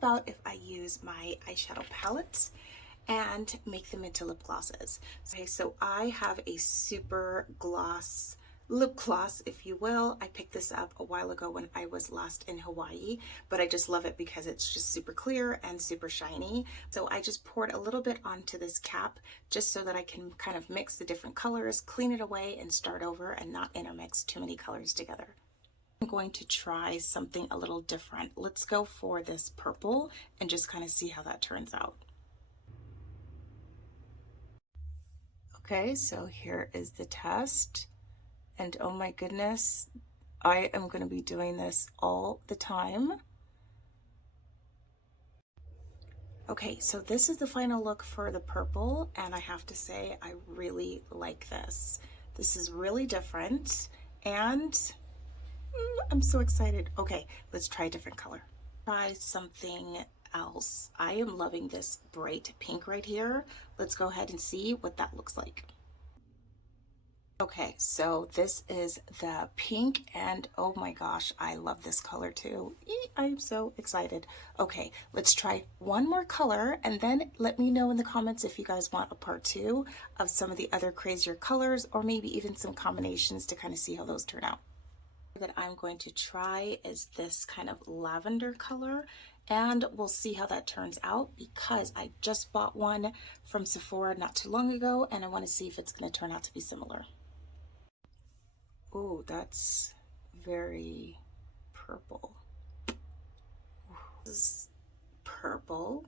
about if I use my eyeshadow palettes and make them into lip glosses? Okay, so I have a super gloss lip gloss, if you will. I picked this up a while ago when I was last in Hawaii, but I just love it because it's just super clear and super shiny. So I just poured a little bit onto this cap just so that I can kind of mix the different colors, clean it away, and start over and not intermix too many colors together. I'm going to try something a little different. Let's go for this purple and just kind of see how that turns out. Okay, so here is the test. And oh my goodness, I am going to be doing this all the time. Okay, so this is the final look for the purple, and I have to say I really like this. This is really different, and I'm so excited. Okay, let's try a different color. Try something else. I am loving this bright pink right here. Let's go ahead and see what that looks like. Okay, so this is the pink, and oh my gosh, I love this color too. I'm so excited. Okay, let's try one more color, and then let me know in the comments if you guys want a part 2 of some of the other crazier colors, or maybe even some combinations to kind of see how those turn out. That I'm going to try is this kind of lavender color, and we'll see how that turns out because I just bought one from Sephora not too long ago, and I want to see if it's going to turn out to be similar. Oh, that's very purple. This is purple,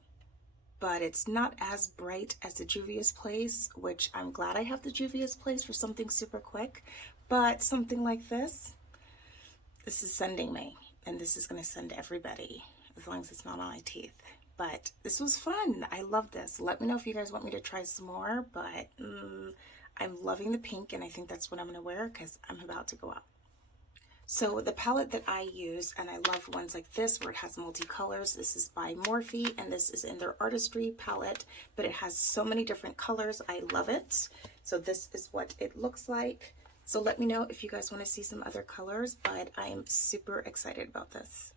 but it's not as bright as the Juvia's Place, which I'm glad I have the Juvia's Place for something super quick, but something like this is sending me, and this is going to send everybody, as long as it's not on my teeth. But this was fun. I love this. Let me know if you guys want me to try some more, but I'm loving the pink, and I think that's what I'm going to wear because I'm about to go out. So the palette that I use, and I love ones like this where it has multicolors, this is by Morphe, and this is in their Artistry palette, but it has so many different colors. I love it. So this is what it looks like. So let me know if you guys want to see some other colors, but I'm super excited about this.